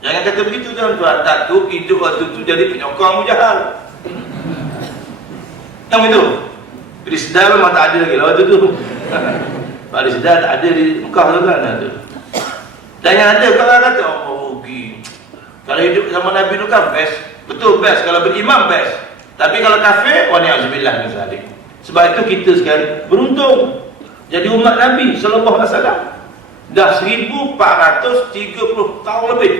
Jangan kata begitu tuan-tuan. Takut hidup waktu tu jadi penyokong Abu Jahal. Yang itu Rizda memang tak ada lagi lah waktu tu. Pak Rizda tak ada di Mekah tu kan. Dan yang ada kalau kata rugi. Kalau hidup sama Nabi tu kan best. Betul best. Kalau beriman best. Tapi kalau kafir, wa ni'azubillah min zalik. Sebab itu kita sekarang beruntung jadi umat Nabi sallallahu alaihi wasallam. Dah 1430 tahun lebih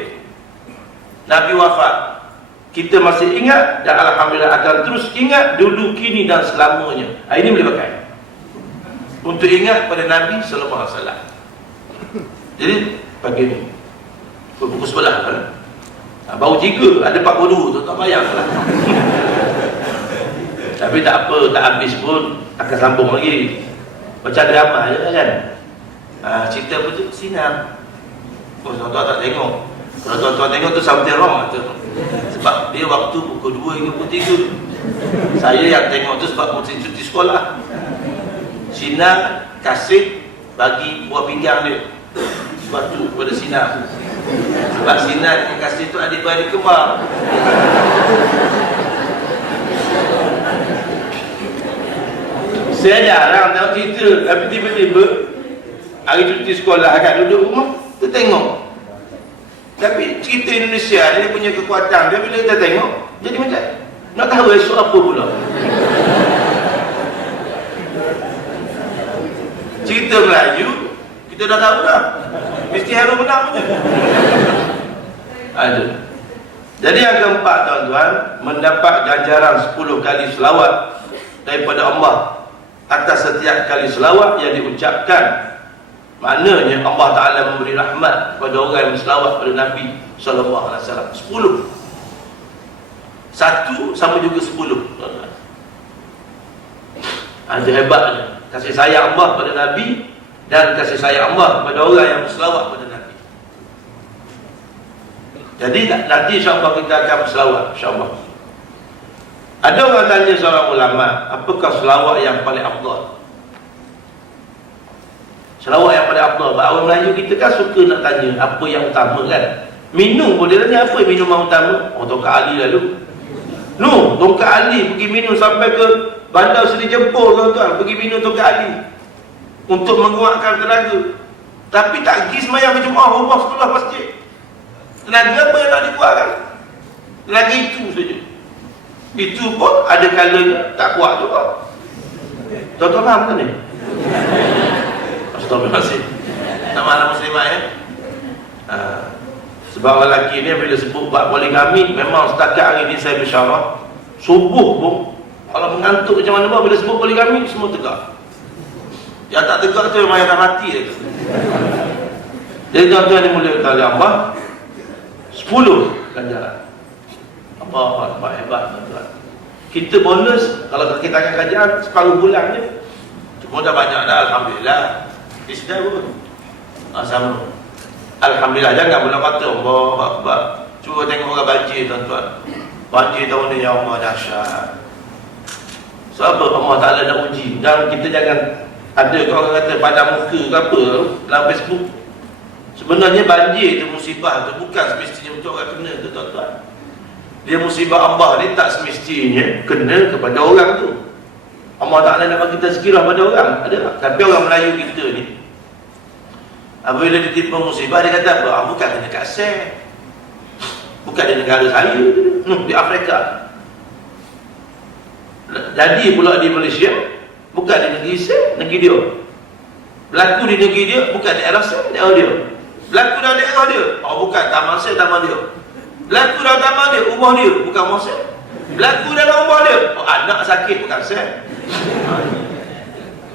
Nabi wafat. Kita masih ingat dan alhamdulillah akan terus ingat dulu, kini dan selamanya. Ini boleh pakai untuk ingat pada Nabi sallallahu alaihi wasallam. Jadi pagi ni pukul 11 kan. Baru 3 ada 42 tak bayang lah. Tapi tak apa, tak habis pun akan sambung lagi. Macam drama je kan. Cerita apa tu? Sinar. Oh, tuan-tuan tak tengok. Kalau tuan-tuan tengok tu something wrong tu. Sebab dia waktu pukul 2 hingga pukul 3. Saya yang tengok tu sebab mesti cuti sekolah. Sinar, kaset, bagi buah pinggang dia. Sebab tu pada sinar. Sebab sinar dengan kaset tu adik-beradik kembar. Saya jarang tengok cerita. Tapi tiba-tiba hari cuti sekolah agak duduk rumah, kita tengok. Tapi cerita Indonesia dia punya kekuatan. Dia bila kita tengok, jadi macam nak tahu esok apa pula. Cerita Melayu kita dah tahu dah. Mesti harus benar punya. Ada. Jadi yang keempat tuan-tuan, mendapat ganjaran 10 kali selawat daripada Allah atas setiap kali selawat yang diucapkan. Maknanya Allah Ta'ala memberi rahmat kepada orang yang berselawat pada Nabi sallallahu alaihi wasallam. 10. Satu sama juga 10. Ada hebatnya kasih sayang Allah pada Nabi dan kasih sayang Allah kepada orang yang berselawat pada Nabi. Jadi nanti insyaAllah kita akan berselawat, insyaAllah. Ada orang tanya seorang ulama, apakah selawat yang paling afdal? Selawat yang paling afdal. Orang Melayu kita kan suka nak tanya apa yang utama kan. Minum pun dia tanya apa yang minuman utama. Oh, Tongkat Ali lalu. No, Tongkat Ali pergi minum sampai ke Bandar Seri Jempol tuan-tuan, pergi minum Tongkat Ali untuk menguatkan tenaga. Tapi tak pergi semayang berjemaah rumah sekolah masjid. Tenaga apa yang nak dikuatkan? Tenaga itu saja. Itu pun ada kalanya tak kuat juga. Tuan-tuan faham kan ni? Astagfirullahaladzim. Nama muslimah ya. Sebab orang lelaki ni bila sebut bab poligami, memang setakat hari ni saya bersyarah subuh pun kalau mengantuk macam mana pun, bila sebut poligami semua tegak. Yang tak tegak tu memang yang dah mati dia. Jadi tuan-tuan dimuliakan oleh Allah, 10 ganjaran. Allah hebat tuan-tuan. Kita bonus kalau kita akan kajian separuh bulan je. Cuma dah banyak dah, alhamdulillah. Isdah pun sama. Alhamdulillah, jangan pula kata Allah Akbar. Cuba tengok orang banjir tuan-tuan. Banjir tahun ni ya Allah dahsyat. Sebab apa Allah Ta'ala nak uji. Dan kita jangan ada orang kata padam muka ke apa dalam Facebook. Sebenarnya banjir tu musibah tu bukan semestinya untuk orang kena tu tuan-tuan. Dia musibah Allah ni tak semestinya kena kepada orang tu. Allah Ta'ala nak bagi tazkirah pada orang, ada tak? Tapi orang Melayu kita ni apabila ditimpa musibah dia kata apa? Bukan di dekat Aceh, bukan di negara saya, di Afrika. Jadi pula di Malaysia, bukan di negeri saya, negeri dia. Berlaku di negeri dia, bukan di daerah saya, daerah dia. Berlaku dalam daerah dia, bukan taman saya, taman dia. Berlaku dalam taman dia, rumah dia, bukan rumah saya. Berlaku dalam rumah dia, anak sakit, bukan saya.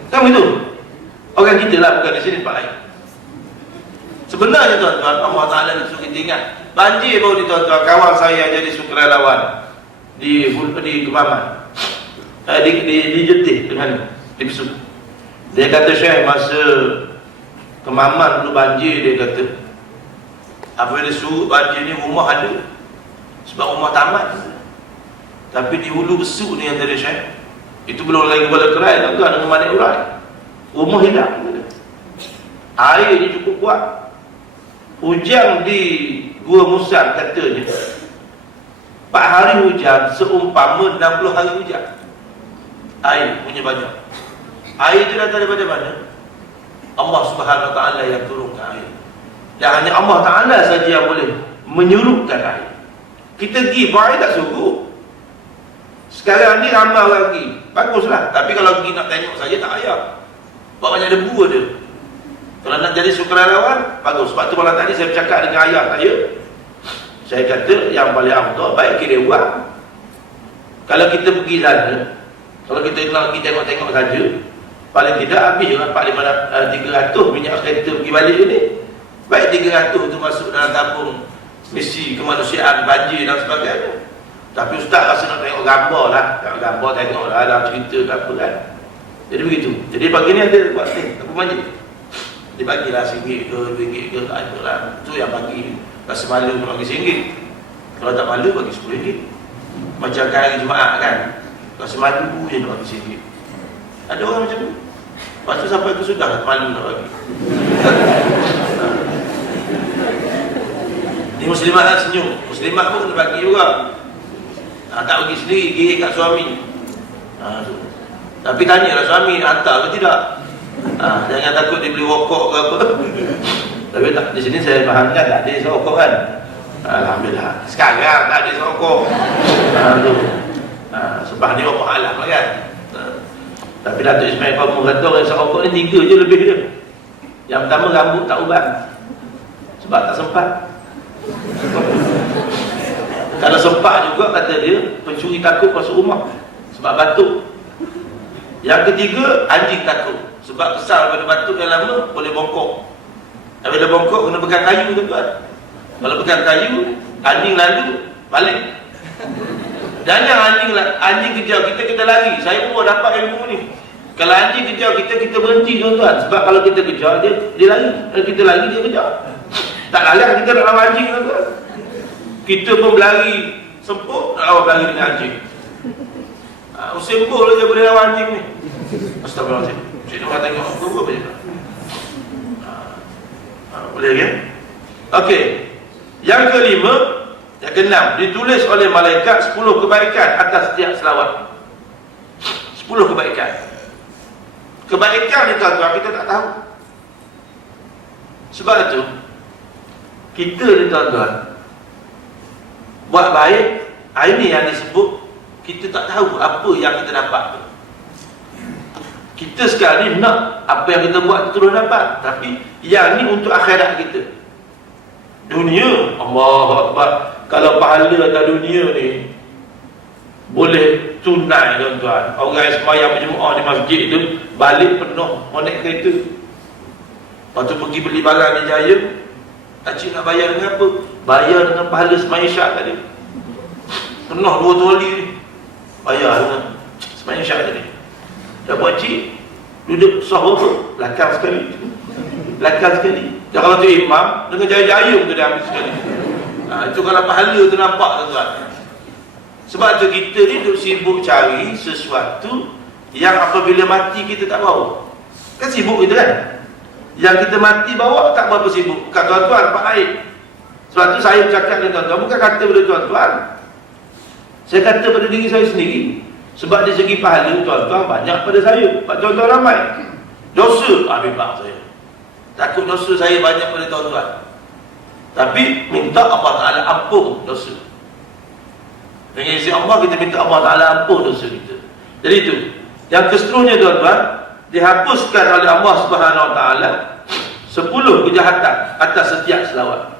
Kan begitu? Orang kita lah, bukan di sini tempat lain. Sebenarnya tuan-tuan, Allah Ta'ala nak suruh kita ingat. Banjir baru ni tuan-tuan, kawan saya jadi sukarelawan di Kemaman, di Jetih dengan di Pesut. Dia kata Syekh, masa Kemaman dulu banjir, dia kata apabila suruh banjir ni rumah ada, sebab rumah tamat. Tapi di Hulu Besuk ni yang tadi Syekh, itu belum lagi kepala kerai tuan-tuan dengan manik urai, rumah hilang. Air ni cukup kuat. Hujan di Gua Musang katanya 4 hari hujan seumpama 60 hari hujan. Air punya banyak. Air itu datang daripada mana? Allah Subhanahu Wa Taala yang turunkan air. Dan hanya Allah Ta'ala saja yang boleh menyuruhkan air. Kita pergi buang air tak suruh. Sekarang ni ramai orang pergi, baguslah. Tapi kalau pergi nak tengok saja tak payah. Buat banyak debu ada. Kalau nak jadi sukarelawan, bagus. Sebab tu malam tadi saya bercakap dengan ayah saya kata yang paling afdal baik kira buang. Kalau kita pergi sana, kalau kita nak pergi tengok-tengok saja, paling tidak habis juga 300 minyak kereta pergi balik ni. Baik 300 tu masuk dalam tabung misi kemanusiaan, banjir dan sebagainya. Tapi ustaz rasa nak tengok gambar lah. Tengok gambar, tengok lah dalam cerita ke apa kan. Jadi begitu. Jadi pagi ni ada buat ni, apa majlis. Dia bagilah RM1 ke RM2 ke, tak ada lah. Tu yang bagi. Rasa malu bagi RM1. Kalau tak malu bagi RM10. Macam hari Jumaat kan, rasa malu je nak bagi RM1. Ada orang macam tu. Lepas tu sampai ke sudah malu nak bagi. Ni muslimat lah senyum. Muslimat pun kena bagi juga. Tak bagi sendiri, gigit kat suami. Tapi tanyalah suami hantar ke tidak. Jangan takut dia beli rokok ke apa. Tapi tak, di sini saya fahamkan tak ada rokok kan. Alhamdulillah. Sekarang tak ada rokok. Sebab ni rokok alam lah kan. Tapi Datuk Ismail Pamu kata orang isap rokok ni 3 je lebih dia. Yang pertama rambut tak uban. Sebab tak sempat. Kalau sempat juga kata dia, pencuri takut masuk rumah sebab batuk. Yang ketiga, anjing takut sebab besar pada batuk yang lama boleh bongkok. Tapi bila bongkok kena pegang kayu tuan-tuan. Kalau pegang kayu, anjing lalu balik. Dan yang anjing kejar kita lari. Saya pun dapat ilmu ni. Kalau anjing kejar kita berhenti tuan-tuan. Sebab kalau kita kejar dia lari. Kalau kita lari dia kejar. Tak layak kita nak lawan anjing tuan-tuan. Kita pun berlari sempur nak lawan berlari dengan anjing. Usain Bolt je boleh lawan anjing ni. Astagfirullahaladzim. Cik orang tengok apa je. Boleh kan? Okey. Yang kelima, yang keenam, ditulis oleh malaikat 10 kebaikan atas setiap selawat. 10 kebaikan. Kebaikan ni tuan-tuan kita tak tahu. Sebab itu kita ni tuan-tuan buat baik, ini yang disebut kita tak tahu apa yang kita dapat tu. Kita sekarang ni nak apa yang kita buat terus dapat, tapi yang ni untuk akhirat kita. Dunia, Allahu Akbar. Kalau pahala atas dunia ni boleh tunai tuan-tuan. Orang yang sembahyang berjemaah di masjid tu balik penuh, mau naik kereta. Lepas tu pergi beli barang di Jaya, Acik nak bayar dengan apa? Bayar dengan pahala sembahyang syak tadi. Penuh 2 troli ni. Bayar dengan sembahyang syak tadi. Dah buat cik duduk sahur tu lakar sekali. Lakar sekali. Dan kalau tu imam dengan jaya-jaya tu dia ambil sekali. Itu kalau pahala tu nampak tuan-tuan. Sebab tu kita ni duduk sibuk cari sesuatu yang apabila mati kita tak bawa. Kan sibuk kita kan. Yang kita mati bawa tak berapa sibuk. Bukan tuan-tuan, Pak Aib. Sebab tu saya bercakap dengan tuan-tuan, bukan kata pada tuan-tuan, saya kata pada diri saya sendiri. Sebab dari segi pahala tuan-tuan banyak pada saya. Pak tuan-tuan ramai. Dosa bebas saya. Takut dosa saya banyak pada tuan-tuan. Tapi minta Allah Ta'ala ampun dosa. Dengan isi Allah kita minta Allah Ta'ala ampun dosa kita. Jadi itu. Yang keseterusnya tuan-tuan, dihapuskan oleh Allah Subhanahu Wa Ta'ala 10 kejahatan atas setiap selawat.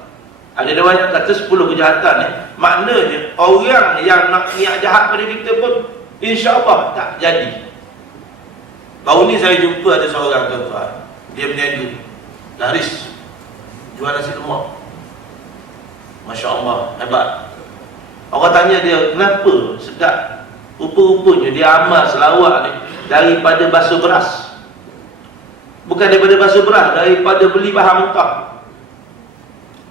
Ada banyak kata 10 kejahatan ni. Maknanya orang yang nak niat jahat pada kita pun insya-Allah tak jadi. Baru ni saya jumpa ada seorang tuan-tuan, dia berniaga laris jual nasi lemak. Masya-Allah, hebat. Orang tanya dia, kenapa sedap? Rupa-rupanya dia amal selawat ni daripada basuh beras. Bukan daripada basuh beras, daripada beli bahan mentah.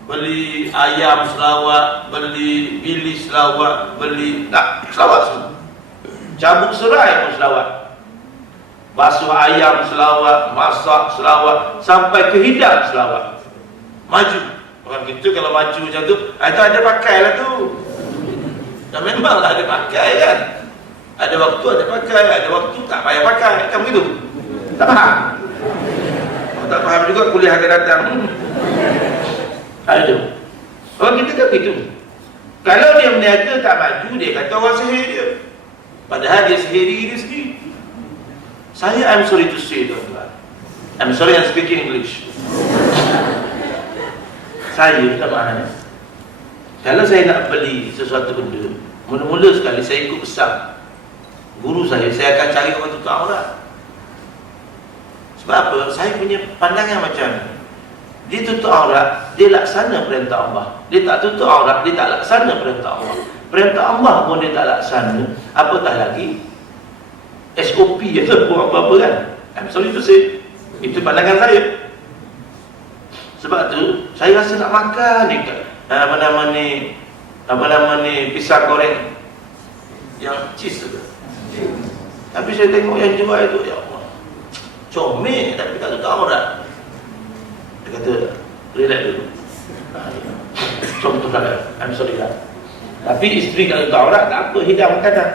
Beli ayam selawat, beli bilis selawat, beli tak selawat semua. Cabut serai pun selawat. Basuh ayam selawat, masak selawat, sampai ke hidang selawat. Maju. Orang kita kalau maju macam tu, itu ada pakai lah tu. Dan memanglah ada pakai kan. Ada waktu ada pakai, ada waktu tak payah pakai. Kan begitu? Tak faham? Kalau tak faham juga kuliah akan datang. Ada. Orang kita kan begitu. Kalau dia berniaga tak maju, dia kata orang sihir dia. Padahal dia sihir diri dia sendiri. I'm sorry to say, tuan-tuan. I'm sorry I'm speaking English. Saya tak faham. Kalau saya nak beli sesuatu benda, mula-mula sekali saya ikut pesan guru saya akan cari orang tutup aurat. Sebab apa? Saya punya pandangan macam ni. Dia tutup aurat, dia laksana perintah Allah. Dia tak tutup aurat, dia tak laksana perintah Allah. Perintah Allah pun dia tak laksana, apatah lagi SOP je tu, buat apa-apa kan. I'm sorry to say, itu pandangan saya. Sebab tu saya rasa nak makan ni apa nama ni pisang goreng yang cheese tu. Tapi saya tengok yang jual itu, ya Allah, comel tapi tak tutup aurat. Dia kata, relax dulu. Contoh lah, I'm sorry lah. Tapi isteri tak tutup aurat, tak apa, hidang makanan.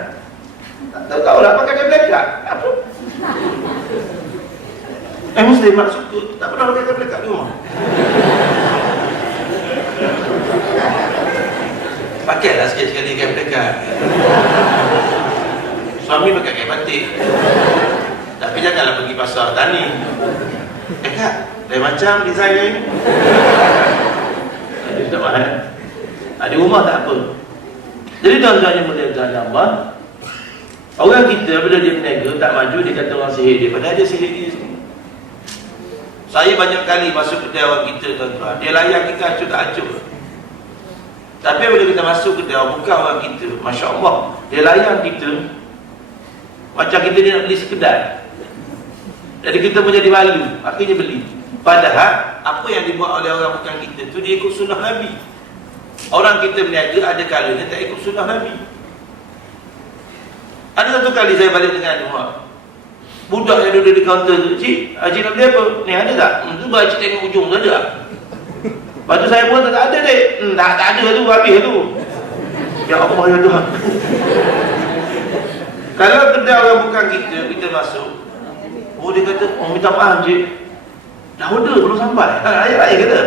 Tak tutup aurat, pakai kain belakang, tak apa. Muslim mak suka, tak pernah pakai kain belakang di rumah. Pakailah sekali-sekali kain belakang. Suami pakai kain batik. Tapi janganlah pergi pasar tani. Kak, lain macam design ni. Jadi tak mahal. Di rumah tak apa. Jadi tuan-tuan yang mulia tuan Allah, orang kita bila dia berniaga tak maju, dia kata orang sihir dia, padahal dia sihir dia sendiri. Saya banyak kali masuk kedai orang kita, tuan-tuan, dia layan kita acuh tak acuh. Tapi bila kita masuk kedai orang, bukan orang kita, Masya Allah, dia layan kita macam kita ni nak beli sekedar. Jadi kita menjadi malu, akhirnya beli. Padahal apa yang dibuat oleh orang bukan kita tu, dia ikut sunnah Nabi. Orang kita berniaga ada kalanya tak ikut sunnah Nabi. Ada satu kali saya balik dengan rumah, budak yang duduk di kaunter tu, Cik nak beli apa? Ni ada tak? Tu baru cik tengok ujung tu ada. Lepas tu saya pun tak ada dek. Tak ada tu, habis tu. Ya Allah ya Tuhan. Kalau kedai orang bukan kita masuk, dia kata, minta maaf cik, dah order belum sampai. Ayat-ayat kata.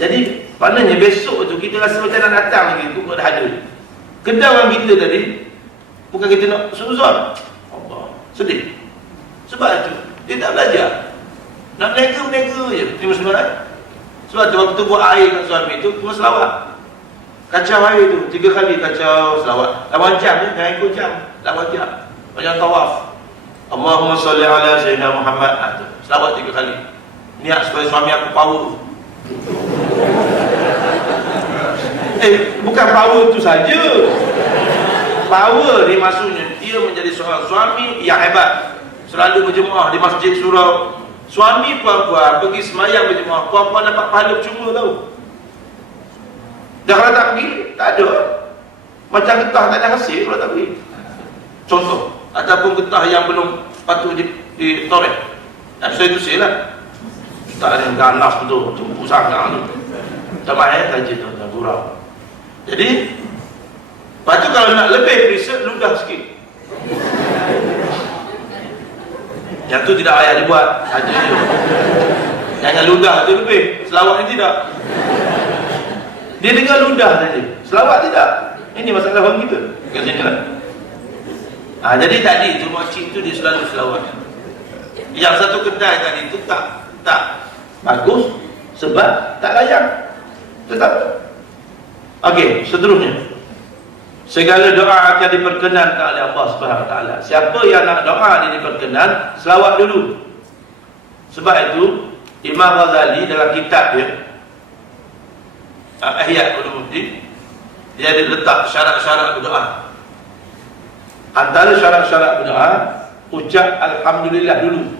Jadi maknanya besok tu kita rasa macam nak datang lagi, tu dah ada. Kedai orang kita tadi, bukan kita nak suzon. Allah, sedih. Sebab itu dia tak belajar. Nak berniaga je. Ini muslim kan? Sebab tu waktu buat air kat suami tu, cuma selawat. Kacau air tu 3 kali kacau selawat. 8 jam je, jangan ikut jam. 8 jam. Macam tawaf. Allahumma salli ala Sayyidina Muhammad. Selawat 3 kali. Niat supaya suami aku power. Bukan power tu saja. Power ni maksudnya dia menjadi seorang suami yang hebat, selalu berjemaah di masjid surau. Suami puan-puan pergi semayang berjemaah, puan-puan dapat pahala cuma tau. Dah kalau tak pergi, tak ada. Macam getah tak ada hasil kalau tak pergi. Contoh, ataupun getah yang belum patut ditorek. Saya tu lah. Tak ada yang ganas betul, tumpu sangat tu. Tak payah kaji tuan-tuan, gurau. Jadi, lepas tu kalau nak lebih research, ludah sikit. Yang tu tidak payah dibuat, saja je. Jangan ludah tu lebih, selawat ni tidak. Dia dengar ludah saja, selawat tidak. Ini masalah orang kita. Kat sini lah. Jadi tadi tu makcik tu dia selalu selawat. Yang satu kedai tadi tu tak bagus sebab tak layak. Tetap. Okey, seterusnya. Segala doa akan diperkenankan oleh Allah Subhanahu Wa Taala. Siapa yang nak doa dia diperkenan, selawat dulu. Sebab itu Imam Ghazali dalam kitab dia Ihya Ulumuddin, dia ada letak syarat-syarat berdoa. Antara syarat-syarat berdoa, ucap alhamdulillah dulu.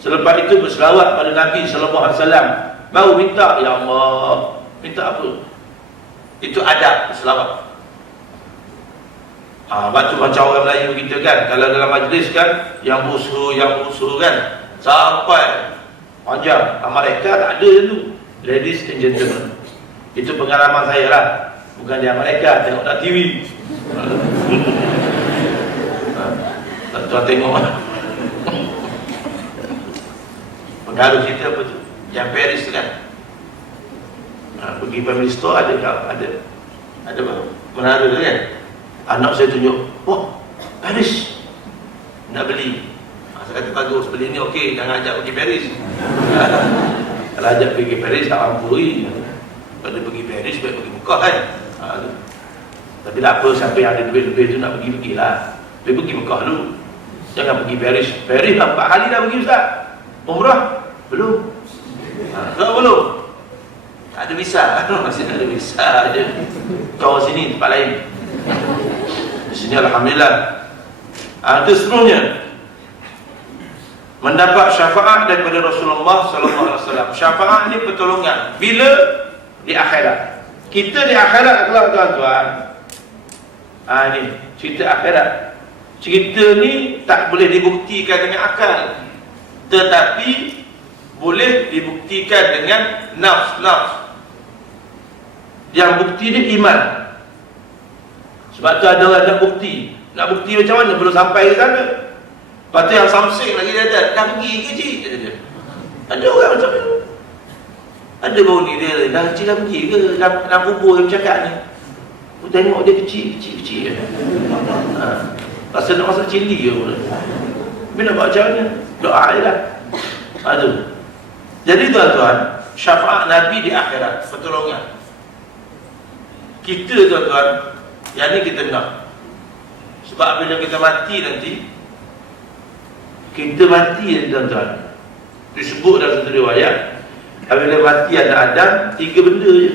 Selepas itu berselawat pada Nabi sallallahu alaihi wasallam. Baru minta, ya Allah, minta apa? Itu adab selawat. Baca macam orang Melayu kita kan, kalau dalam majlis kan, yang berusaha kan, sampai panjang. Mereka tak ada dulu. Ladies and gentlemen, itu pengalaman saya lah. Bukan di Amerika, tengok kat TV. Tuan tengok. Pengaruh cerita apa tu? Yang Paris tu kan. Pergi family store ada apa? Menara tu kan. Anak saya tunjuk, wah, Paris nak beli. Saya kata bagus, beli ni okey, jangan ajak pergi Paris. Kalau ajak pergi Paris tak mampu. Pada pergi Paris baik pergi Mekah kan. Tapi tak apa, siapa yang ada duit-duit tu nak pergi-pergilah. Dia pergi Mekah dulu. Jangan pergi Paris. Paris 4 kali dah pergi Ustaz. Umrah? Belum. Belum. Tak ada visa. Masih tak ada visa je. Kau sini tempat lain. Di sini alhamdulillah. Itu seterusnya. Mendapat syafaat daripada Rasulullah sallallahu alaihi wasallam. Syafaat ni pertolongan. Bila? Di akhirat. Kita di akhirat kelak tuan-tuan. Ni cerita akhirat. Cerita ni tak boleh dibuktikan dengan akal, tetapi boleh dibuktikan dengan nafs. Yang bukti dia iman. Sebab tu ada orang nak bukti. Nak bukti macam mana? Belum sampai ke sana. Lepas tu yang samsing lagi dia ada, dah pergi ke cik? Ada orang macam tu. Ada baru ni dia, dah cik dah pergi ke? Dah kubur yang bercakap ni. Aku tengok dia kecil. Rasa nak masak cili ke pula. Tapi nak buat macam mana? Doa je lah. Jadi tuan-tuan, syafaat Nabi di akhirat, pertolongan. Kita tuan-tuan, yang ni kita nak. Sebab bila kita mati nanti, kita mati tuan-tuan. Disebut dalam satu riwayat, bila mati anak Adam, 3 benda je.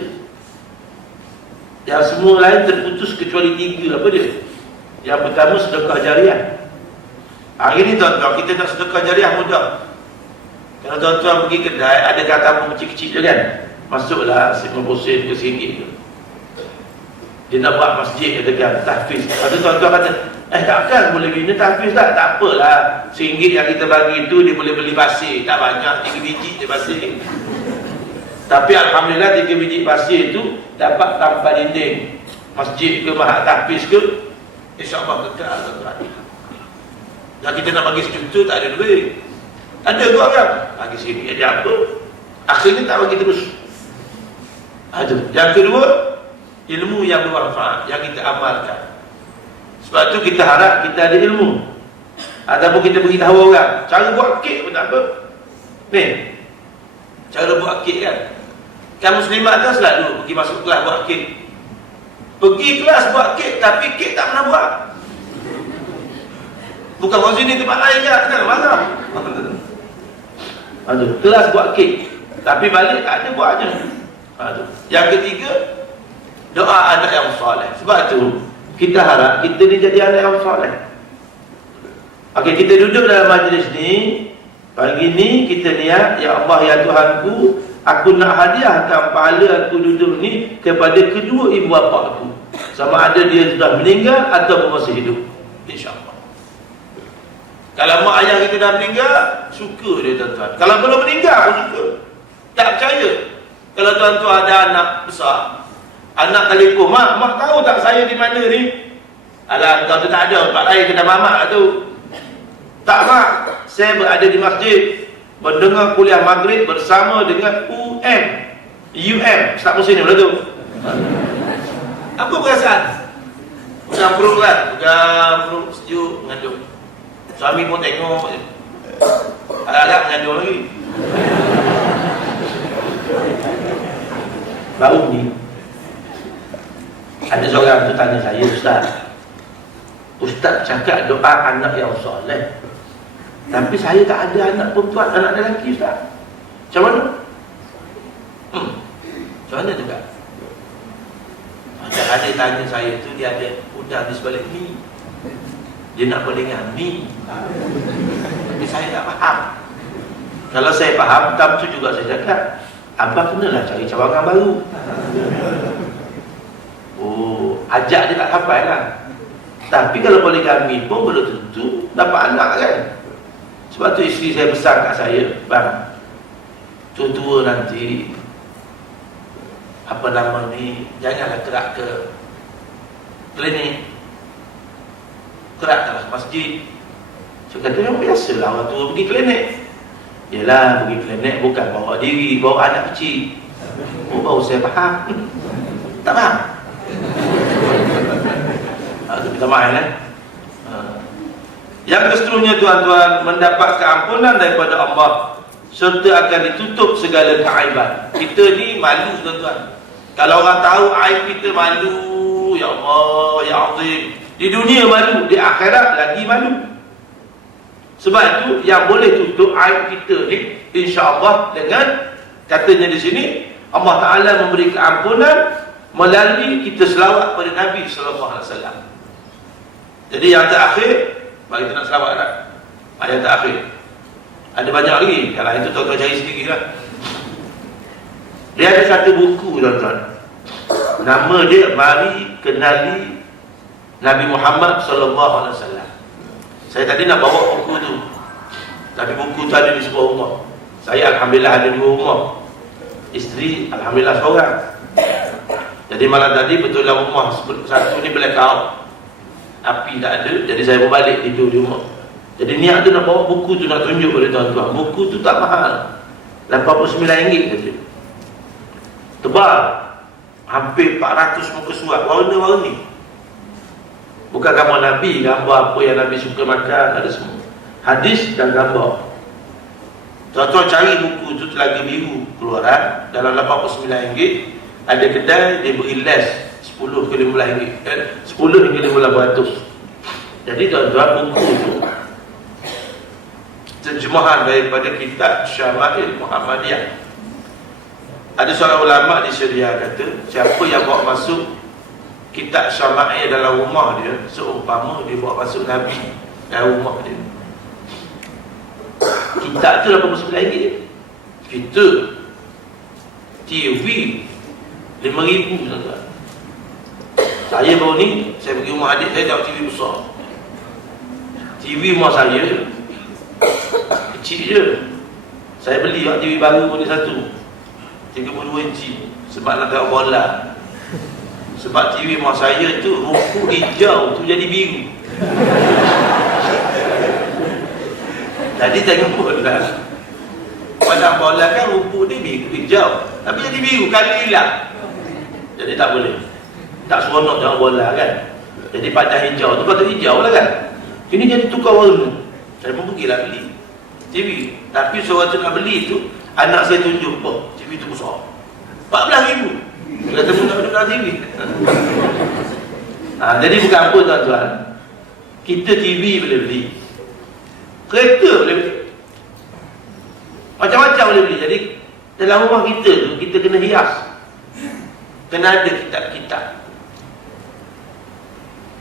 Yang semua lain terputus kecuali 3. Apa dia? Yang pertama, sedekah jariah. Hari ni tuan-tuan, kita nak sedekah jariah mudah. Kalau tuan-tuan pergi kedai, ada kata apa kecil-kecil je kan, masuklah 50 sen ke RM1 ke. Dia nak buat masjid, kata kan, tahfiz. Lepas tuan-tuan kata, takkan boleh bina tahfiz tak? Tak apalah, RM1 yang kita bagi tu, dia boleh beli pasir. Tak banyak, 3 biji je pasir. Tapi alhamdulillah 3 biji pasir tu dapat tanpa dinding. Masjid ke, mahal tahfiz ke, InsyaAllah kekal tuan-tuan. Dan kita nak bagi RM1 tak ada duit. Ada tu orang bagi RM1 ada apa? Akhirnya tak bagi terus. Yang kedua, ilmu yang bermanfaat yang kita amalkan. Sebab tu kita harap kita ada ilmu. Ataupun kita beritahu orang cara buat kek pun tak apa. Ni cara buat kek kan. Kan muslimat kan selalu pergi masuk kelas buat kek. Pergi kelas buat kek, tapi kek tak pernah buat. Bukan buat sini, tempat lain je, kan marah. Kelas buat kek, tapi balik tak ada buat je. Yang ketiga, doa anak yang soleh. Sebab tu kita harap kita ni jadi anak yang soleh. Okey, kita duduk dalam majlis ni. Pagi ni kita niat, ya Allah ya Tuhanku, aku nak hadiahkan pahala aku duduk ni kepada kedua ibu bapa aku, sama ada dia sudah meninggal ataupun masih hidup, insya-Allah. Kalau mak ayah kita dah meninggal, suka dia tuan-tuan. Kalau belum meninggal pun suka. Tak percaya. Kalau tuan-tuan ada anak besar, anak telefon, mak tahu tak saya di mana ni? Alah, kau tu tak ada, tempat lain kena mamak tu. Tak, mak, saya berada di masjid mendengar kuliah maghrib bersama dengan UM Ustaz Musin ni pula tu. Apa perasaan? Pegang perut kan? Pegang perut sejuk, mengandung. Suami pun tengok je. Agak-agak mengandung lagi. Baru ni ada seorang tu tanya saya, Ustaz cakap doa anak yang soleh, tapi saya tak ada anak perempuan, anak lelaki Ustaz. Macam mana? Macam mana juga? Ada tanya saya tu, dia ada udang di sebalik ni. Dia nak berdengar ni. Tapi saya tak faham. Kalau saya faham, tam tu juga saya cakap, abang kenalah cari cawangan baru. Oh, ajak dia tak hafal lah. Tapi kalau poligami pun belum tentu dapat anak kan. Sebab tu isteri saya pesan kat saya, bang, tua-tua nanti apa nama ni, janganlah kerak ke klinik, keraklah masjid. Saya kata yang biasalah orang tua pergi klinik. Yelah, pergi klinik bukan bawa diri, bawa anak kecil. Oh, baru saya faham. Tak faham? Minta maaf lah. Yang keseterusnya tuan-tuan, mendapat keampunan daripada Allah serta akan ditutup segala keaiban. Kita ni malu tuan-tuan. Kalau orang tahu aib kita, malu. Ya Allah, ya Azim. Di dunia malu, di akhirat lagi malu. Sebab itu yang boleh tutup aib kita ni, insya-Allah, dengan katanya di sini Allah Taala memberi keampunan melalui kita selawat pada Nabi sallallahu alaihi wasallam. Jadi yang terakhir, mari kita nak selawat dah. Yang terakhir. Ada banyak lagi. Kalau itu tuan-tuan cari sendirilah. Dia ada satu buku tuan-tuan. Nama dia Mari Kenali Nabi Muhammad sallallahu alaihi wasallam. Saya tadi nak bawa buku tu, tapi buku tu ada di sebuah rumah. Saya alhamdulillah ada 2 rumah. Isteri alhamdulillah seorang. Jadi malam tadi betul lah rumah satu ni blackout, api tak ada, jadi saya berbalik tidur di rumah. Jadi niat tu nak bawa buku tu, nak tunjuk oleh tuan-tuan. Buku tu tak mahal, RM89 saja. Tebal, hampir 400 muka surat, warna-warni. Bukan gambar Nabi, gambar apa yang Nabi suka makan, ada semua. Hadis dan gambar. Tuan-tuan cari buku tu, Telaga Biru keluaran, dalam RM89. Ada kedai, dia beri les 10 ke RM15, 10 hingga RM15. Jadi tuan-tuan, buku tu terjemahan daripada kitab Syama'il Muhammadiyah. Ada seorang ulama di Syria kata, siapa yang bawa masuk kitab Syama'il dalam rumah dia, seumpama dia bawa masuk Nabi dalam rumah dia. Kitab tu RM89. Kita TV RM5,000 tuan-tuan. Saya baru ni, saya pergi rumah adik saya, tengok TV besar. TV rumah saya kecil je. Saya beli TV baru pun ni satu 32 inci sebab nak tengok bola. Sebab TV rumah saya tu rumput hijau tu jadi biru. Jadi tengok bola, padang bola kan rumput dia biru hijau, tapi jadi biru kali hilang. Jadi tak boleh, tak seronok tengok bola kan. Jadi padang hijau tu patut hijau lah kan. Ini jadi tukar warna. Saya pun pergilah beli TV. Tapi seorang tu nak beli tu, anak saya tunjuk, oh TV tu besar, RM14,000. Dia kata pun nak beli TV. Jadi bukan apa tuan-tuan, kita TV boleh beli, kereta boleh beli, macam-macam boleh beli. Jadi dalam rumah kita tu, kita kena hias, kena ada kitab-kitab.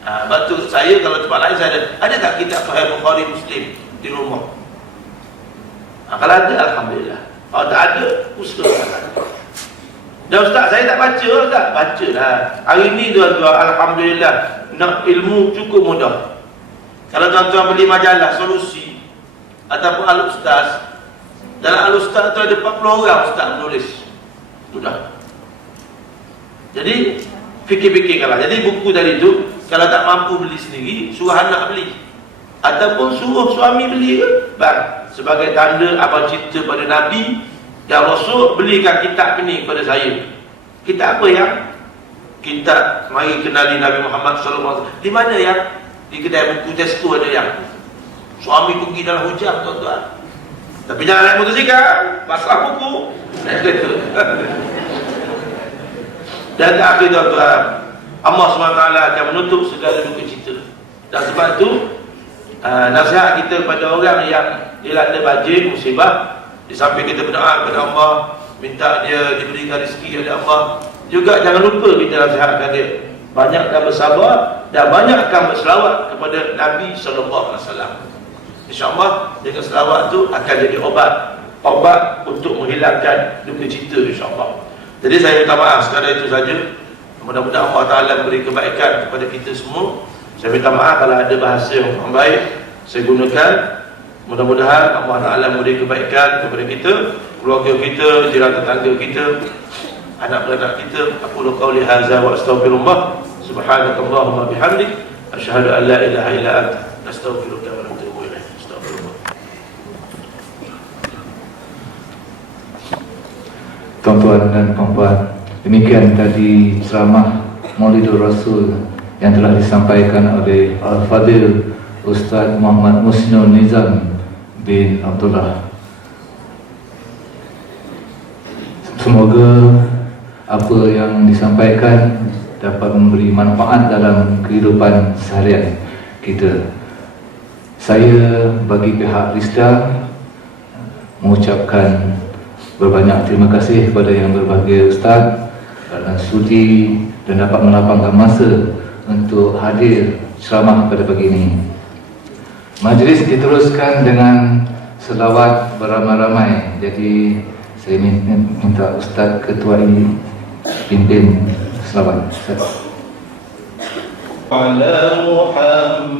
Betul, saya kalau tempat lain saya ada tak kitab Sahih Bukhari Muslim di rumah? Kalau ada, alhamdulillah. Kalau tak ada, usahakan. Dan ustaz, saya tak baca ustaz. Bacalah. Hari ni tuan-tuan, alhamdulillah, nak ilmu cukup mudah. Kalau tuan-tuan beli majalah Solusi ataupun Al-Ustaz, dalam Al-Ustaz tu ada 40 orang ustaz menulis. Mudah. Jadi fikir-fikirkanlah. Jadi buku tadi tu, kalau tak mampu beli sendiri, suruh anak beli, ataupun suruh suami beli ke? Bang, sebagai tanda abang cinta pada Nabi dan Rasul, belikan kitab ini kepada saya. Kitab apa yang? Kitab Mari Kenali Nabi Muhammad SAW. Di mana yang? Di kedai buku Tesco ada yang. Suami pergi dalam hujan tuan-tuan. Tapi jangan naik motosikal, masalah buku, naik kereta. Dan terakhir tuan-tuan, Allah SWT akan menutup segala duka cita. Dan sebab itu nasihat kita kepada orang yang dilanda banjir, musibah, di samping kita berdoa kepada Allah, minta dia diberikan rezeki oleh Allah, juga jangan lupa kita nasihatkan dia banyakkan bersabar dan banyakkan berselawat kepada Nabi SAW. InsyaAllah dengan selawat tu akan jadi obat untuk menghilangkan duka cita, insyaAllah. Jadi saya minta maaf sekadar itu saja. Mudah-mudahan Allah Ta'ala memberi kebaikan kepada kita semua. Saya minta maaf kalau ada bahasa yang kurang baik saya gunakan. Mudah-mudahan Allah Ta'ala memberi kebaikan kepada kita, keluarga kita, jiran tetangga kita. anak beranak kita. Aku qauli hadza wa astaghfirullah. Subhanakallahumma bihamdik asyhadu an la ilaha illa anta astaghfiruka wa atubu ilaik. Astagfirullah. Tuan-tuan dan puan-puan, demikian tadi ceramah Maulidur Rasul yang telah disampaikan oleh Al-Fadil Ustaz Muhammad Musnul Nizam bin Abdullah. Semoga apa yang disampaikan dapat memberi manfaat dalam kehidupan seharian kita. Saya bagi pihak RISDA mengucapkan berbanyak terima kasih kepada yang berbahagia Ustaz kerana sudi dan dapat melapangkan masa untuk hadir ceramah pada pagi ini. Majlis diteruskan dengan selawat beramai-ramai. Jadi saya minta Ustaz Ketua ini pimpin selawat. Ala Muhammad